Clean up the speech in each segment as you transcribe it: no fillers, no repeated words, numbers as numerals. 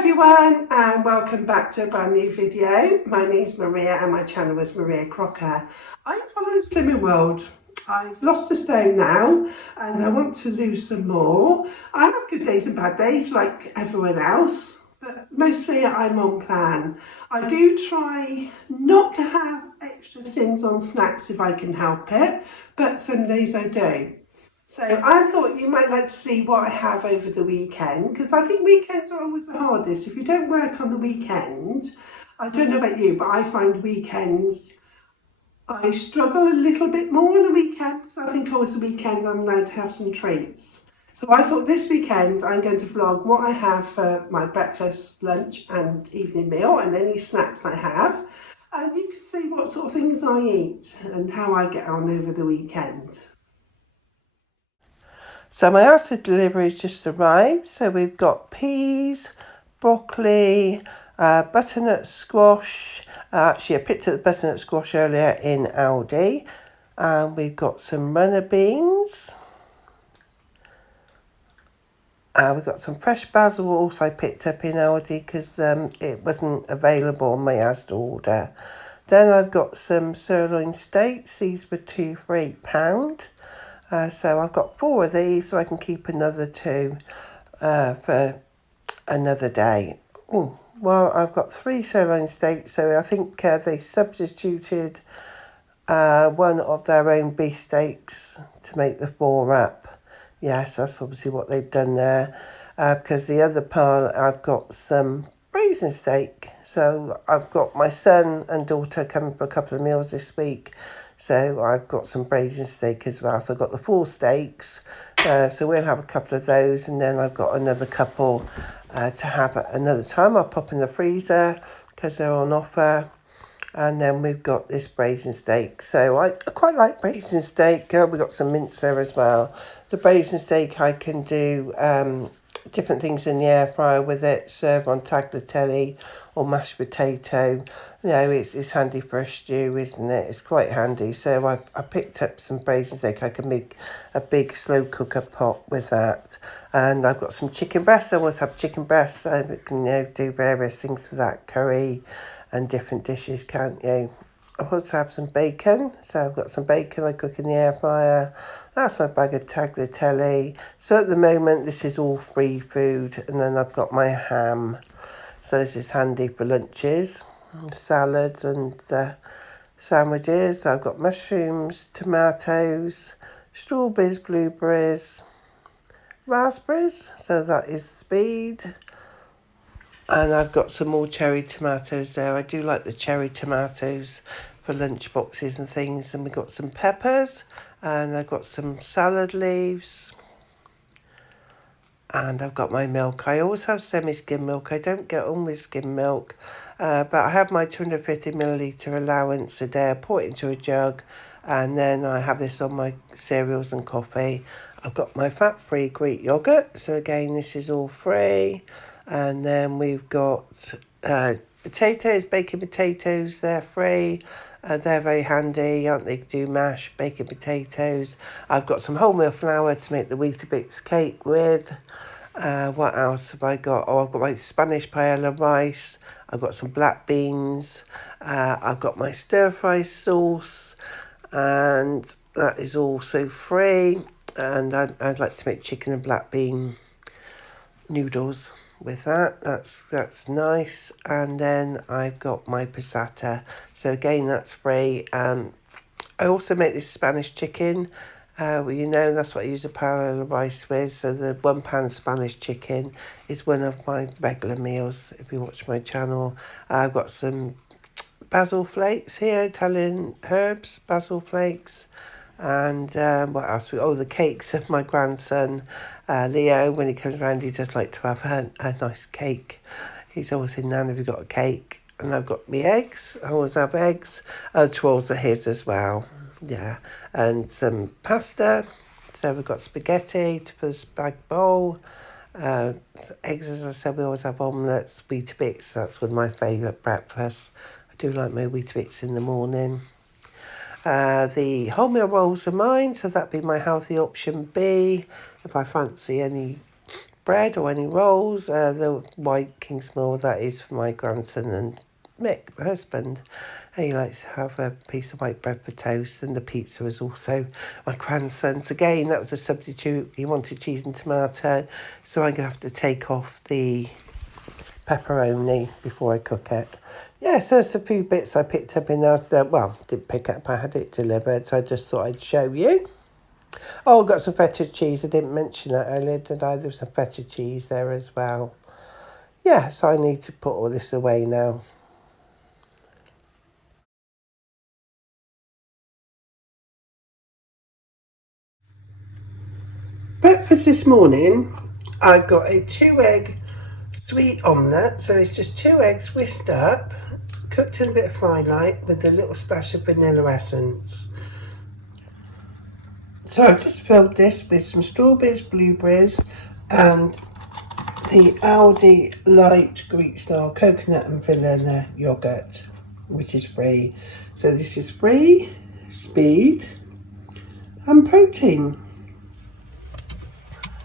everyone and welcome back to a brand new video. My name's Maria and my channel is Maria Crocker. I'm following Slimming World. I've lost a stone now and I want to lose some more. I have good days and bad days like everyone else, but mostly I'm on plan. I do try not to have extra sins on snacks if I can help it, but some days I do. So I thought you might like to see what I have over the weekend, because I think weekends are always the hardest. If you don't work on the weekend, I don't know about you, but I find weekends, I struggle a little bit more on the weekend, because I think always the weekend I'm allowed to have some treats. So I thought this weekend I'm going to vlog what I have for my breakfast, lunch and evening meal, and any snacks I have. And you can see what sort of things I eat and how I get on over the weekend. So my acid delivery has just arrived. So we've got peas, broccoli, butternut squash. Actually, I picked up the butternut squash earlier in Aldi. We've got some runner beans. We've got some fresh basil also I picked up in Aldi because it wasn't available on my Asda order. Then I've got some sirloin steaks. These were two for £8. So I've got 4 of these, so I can keep another 2 for another day. Ooh, well, I've got 3 sirloin steaks, so I think they substituted one of their own beef steaks to make the 4 up. Yes, that's obviously what they've done there. Because the other part, I've got some braising steak. So I've got my son and daughter coming for a couple of meals this week. So I've got some braising steak as well. So I've got the 4 steaks. So we'll have a couple of those. And then I've got another couple to have at another time. I'll pop in the freezer because they're on offer. And then we've got this braising steak. So I quite like braising steak. We've got some mince there as well. The braising steak, I can do different things in the air fryer with it. Serve on tagliatelle or mashed potato. You know, it's handy for a stew, isn't it? It's quite handy. So I picked up some braising steak. I can make a big slow cooker pot with that. And I've got some chicken breasts. I always have chicken breasts. I can do various things with that. Curry and different dishes, can't you? I also have some bacon. So I've got some bacon I cook in the air fryer. That's my bag of tagliatelle. So at the moment, this is all free food. And then I've got my ham. So this is handy for lunches, salads and sandwiches. I've got mushrooms, tomatoes, strawberries, blueberries, raspberries. So that is speed. And I've got some more cherry tomatoes there. I do like the cherry tomatoes for lunch boxes and things. And we've got some peppers. And I've got some salad leaves. And I've got my milk. I always have semi-skim milk. I don't get on with skim milk. But I have my 250 millilitre allowance a day. I pour it into a jug. And then I have this on my cereals and coffee. I've got my fat-free Greek yoghurt. So again, this is all free. And then we've got potatoes, baking potatoes. They're free. They're very handy, aren't they? Do mash, baked potatoes. I've got some wholemeal flour to make the Weetabix cake with. What else have I got? Oh, I've got my Spanish paella rice. I've got some black beans. I've got my stir-fry sauce. And that is also free. And I'd like to make chicken and black bean noodles with that. That's nice. And then I've got my passata. So again, that's free. I also make this Spanish chicken. Well, you know, that's what I use a paella rice with. So the £1 Spanish chicken is one of my regular meals. If you watch my channel, I've got some basil flakes here, Italian herbs, basil flakes. And what else? The cakes of my grandson, Leo. When he comes around, he does like to have a nice cake. He's always in, Nan, have you got a cake? And I've got my eggs. I always have eggs. Twirls are his as well. Yeah. And some pasta. So we've got spaghetti for the spag bowl. Eggs, as I said, we always have omelettes, Weetabix. That's one of my favourite breakfasts. I do like my Weetabix in the morning. The wholemeal rolls are mine, so that'd be my healthy option B. If I fancy any bread or any rolls. The white Kingsmill, that is for my grandson and Mick, my husband. He likes to have a piece of white bread for toast, and the pizza is also my grandson's. Again, that was a substitute. He wanted cheese and tomato, so I'm going to have to take off the pepperoni before I cook it. Yeah, so there's a few bits I picked up in there. Well, didn't pick up, I had it delivered, so I just thought I'd show you. Oh, got some feta cheese. I didn't mention that earlier, did I? There was some feta cheese there as well. Yeah, so I need to put all this away now. Breakfast this morning, I've got a 2-egg sweet omelette. So it's just 2 eggs whisked up, cooked in a bit of fry light with a little splash of vanilla essence. So I've just filled this with some strawberries, blueberries, and the Aldi Light Greek style coconut and vanilla yogurt, which is free. So this is free, speed, and protein.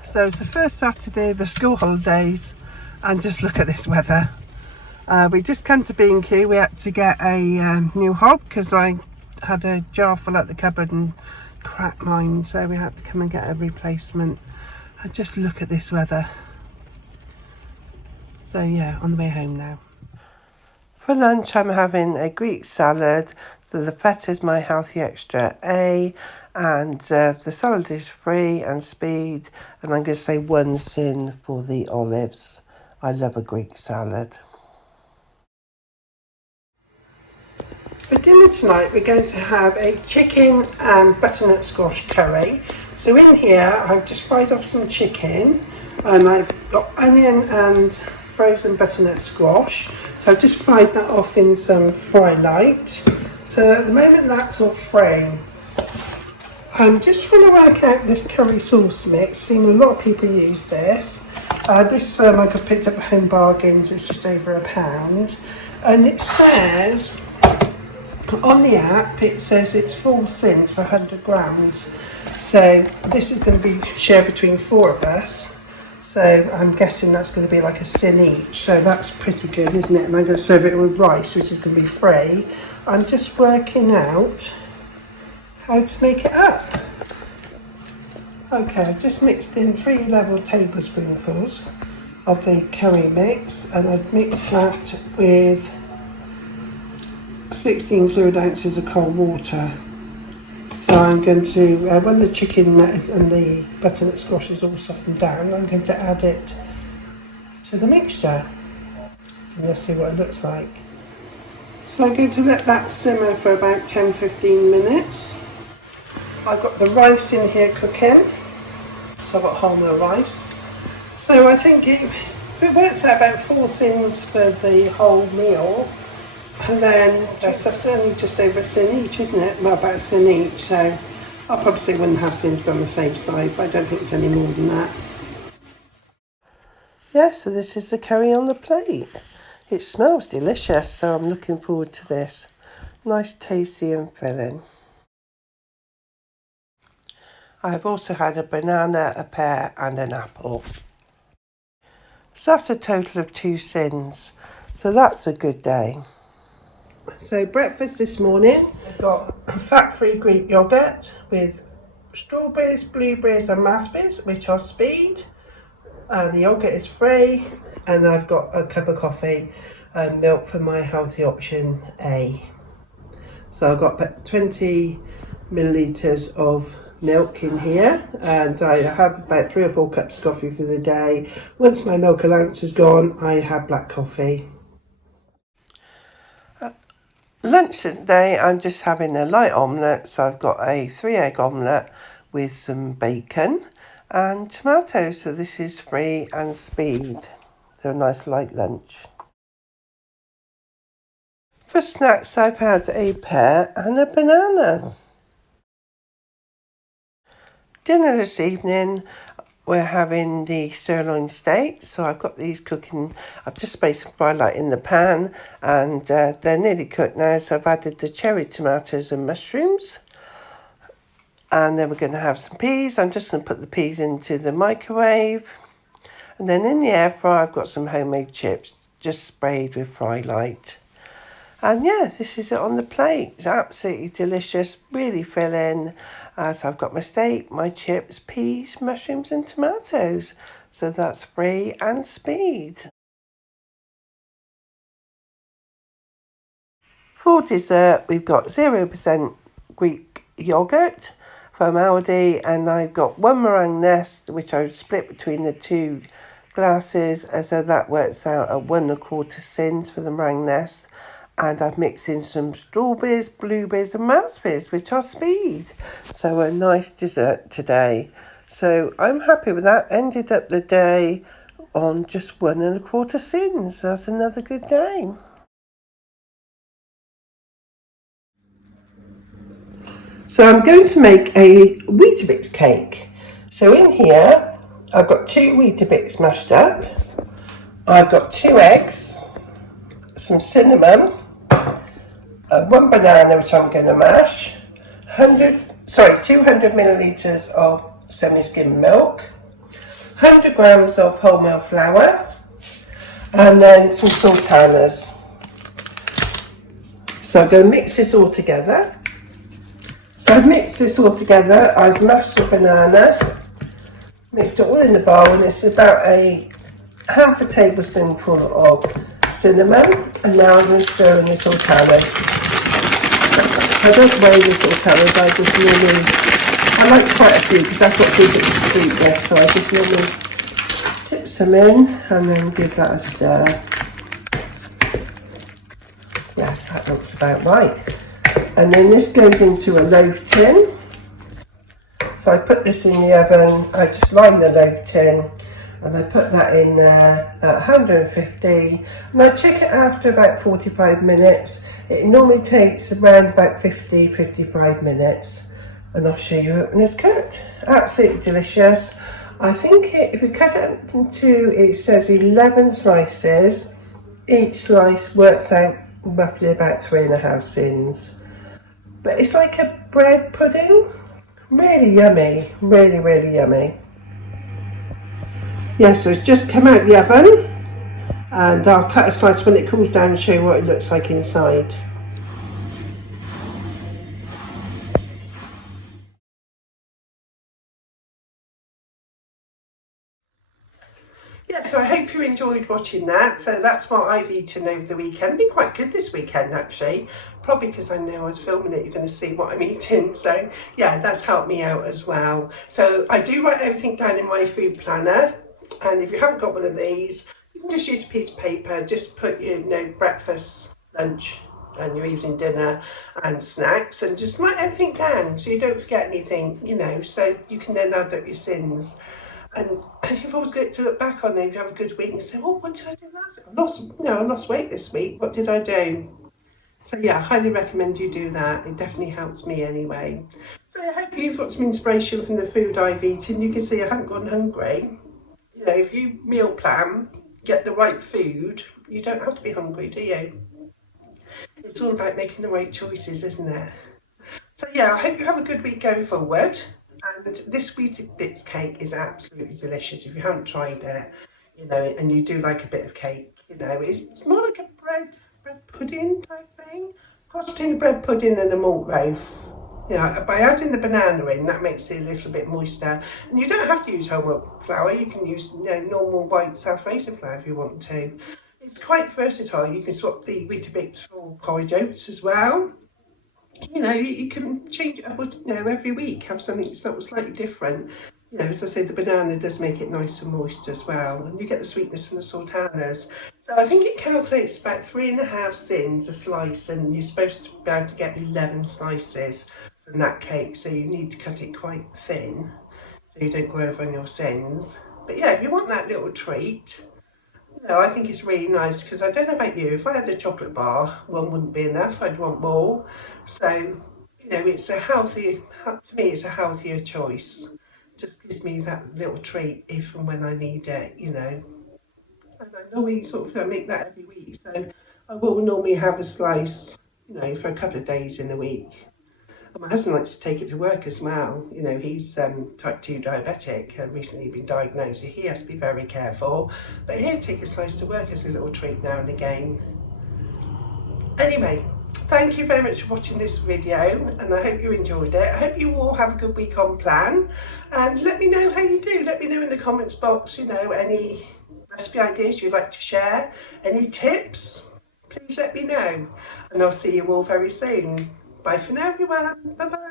So it's the first Saturday of the school holidays, and just look at this weather. We just come to B&Q. We had to get a new hob because I had a jar full at the cupboard and cracked mine, so we had to come and get a replacement. And just look at this weather. So yeah, on the way home now. For lunch I'm having a Greek salad. So the feta is my healthy extra A, and the salad is free and speed, and I'm going to say 1 sin for the olives. I love a Greek salad. For dinner tonight we're going to have a chicken and butternut squash curry. So in here I've just fried off some chicken, and I've got onion and frozen butternut squash. So I've just fried that off in some fry light. So at the moment that's all frame. I'm just trying to work out this curry sauce mix. Seen a lot of people use this. This I could picked up at Home Bargains. It's just over £1, and it says on the app, it says it's 4 cents for 100 grams. So this is going to be shared between 4 of us. So I'm guessing that's going to be like a sin each. So that's pretty good, isn't it? And I'm going to serve it with rice, which is going to be free. I'm just working out how to make it up. Okay, I've just mixed in 3 level tablespoonfuls of the curry mix, and I've mixed that with 16 fluid ounces of cold water. So I'm going to, when the chicken and the butternut squash is all softened down, I'm going to add it to the mixture. And let's see what it looks like. So I'm going to let that simmer for about 10-15 minutes. I've got the rice in here cooking. So I've got wholemeal rice. So I think it works out about 4 sins for the whole meal. And then that's only just over a sin each, isn't it? Well, about a sin each. So I'll probably say 1.5 sins, but on the safe side, but I don't think it's any more than that. Yeah, so this is the curry on the plate. It smells delicious, so I'm looking forward to this. Nice, tasty and filling. I've also had a banana, a pear and an apple. So that's a total of 2 sins. So that's a good day. So breakfast this morning, I've got a fat-free Greek yogurt with strawberries, blueberries and raspberries, which are speed. The yogurt is free, and I've got a cup of coffee and milk for my healthy option A. So I've got about 20 millilitres of milk in here, and I have about 3 or 4 cups of coffee for the day. Once my milk allowance is gone, I have black coffee. Lunch today, I'm just having a light omelette. So I've got a 3-egg omelette with some bacon and tomatoes. So this is free and speed. So a nice light lunch. For snacks, I've had a pear and a banana. Dinner this evening, we're having the sirloin steak. So I've got these cooking. I've just spaced some fry light in the pan, and they're nearly cooked now. So I've added the cherry tomatoes and mushrooms. And then we're going to have some peas. I'm just going to put the peas into the microwave. And then in the air fryer, I've got some homemade chips, just sprayed with Fry Light. And yeah, this is it on the plate. It's absolutely delicious, really filling. So I've got my steak, my chips, peas, mushrooms and tomatoes. So that's free and speed. For dessert, we've got 0% Greek yogurt from Aldi, and I've got one meringue nest, which I've split between the two glasses, and so that works out at 1 1/4 sins for the meringue nest. And I've mixed in some strawberries, blueberries, and raspberries, which are speed. So a nice dessert today. So I'm happy with that. Ended up the day on just 1 1/4 sins. That's another good day. So I'm going to make a Weetabix cake. So in here, I've got 2 Weetabix mashed up. I've got 2 eggs, some cinnamon, 1 banana which I'm going to mash, 200 millilitres of semi-skimmed milk, 100 grams of wholemeal flour, and then some sultanas. So I'm going to mix this all together. So I've mixed this all together. I've mashed the banana, mixed it all in the bowl, and it's about a half a tablespoonful of cinnamon. And now I'm going to stir in the sultanas. I don't weigh the sultanas, I just normally, I like quite a few because that's what gives it the sweetness. So I just normally tip some in and then give that a stir. Yeah, that looks about right. And then this goes into a loaf tin. So I put this in the oven, I just line the loaf tin and I put that in there at 150, and I check it after about 45 minutes. It normally takes around about 55 minutes, and I'll show you when it's cooked. Absolutely delicious. I think if you cut it into, it says 11 slices. Each slice works out roughly about 3.5 sins. But it's like a bread pudding. Really yummy, really yummy. Yeah, so it's just come out the oven, and I'll cut a slice when it cools down and show you what it looks like inside. Yeah, so I hope you enjoyed watching that. So that's what I've eaten over the weekend. Been quite good this weekend actually. Probably because I know I was filming it, you're going to see what I'm eating. So yeah, that's helped me out as well. So I do write everything down in my food planner. And if you haven't got one of these, you can just use a piece of paper. Just put your breakfast, lunch, and your evening dinner and snacks, and just write everything down so you don't forget anything, so you can then add up your sins. And you've always got to look back on it if you have a good week and say, oh, what did I do last week? I lost weight this week. What did I do? So yeah, I highly recommend you do that. It definitely helps me anyway. So I hope you've got some inspiration from the food I've eaten. You can see I haven't gone hungry. If you meal plan, get the right food, you don't have to be hungry, do you? It's all about making the right choices, isn't it? So yeah, I hope you have a good week going forward. And this Weetabix cake is absolutely delicious. If you haven't tried it, and you do like a bit of cake, it's more like a bread pudding type thing. Cross between a bread pudding and a malt loaf. By adding the banana in, that makes it a little bit moister. And you don't have to use wholemeal flour. You can use normal white self-raising flour if you want to. It's quite versatile. You can swap the Weetabix for porridge oats as well. You can change it up, every week, have something slightly different. As I said, the banana does make it nice and moist as well, and you get the sweetness from the sultanas. So I think it calculates about 3.5 sins a slice, and you're supposed to be able to get 11 slices from that cake, so you need to cut it quite thin so you don't go over on your sins. But yeah, if you want that little treat, I think it's really nice, because I don't know about you, if I had a chocolate bar, one wouldn't be enough, I'd want more. So, it's to me, it's a healthier choice. Just gives me that little treat if and when I need it. And I normally make that every week, so I will normally have a slice, for a couple of days in a week. And my husband likes to take it to work as well. You know, he's type 2 diabetic and recently been diagnosed, so he has to be very careful. But he'll take a slice to work as a little treat now and again. Anyway, thank you very much for watching this video, and I hope you enjoyed it. I hope you all have a good week on plan, and let me know how you do. Let me know in the comments box, you know, any recipe ideas you'd like to share, any tips, please let me know, and I'll see you all very soon. Bye for now, everyone. Bye bye.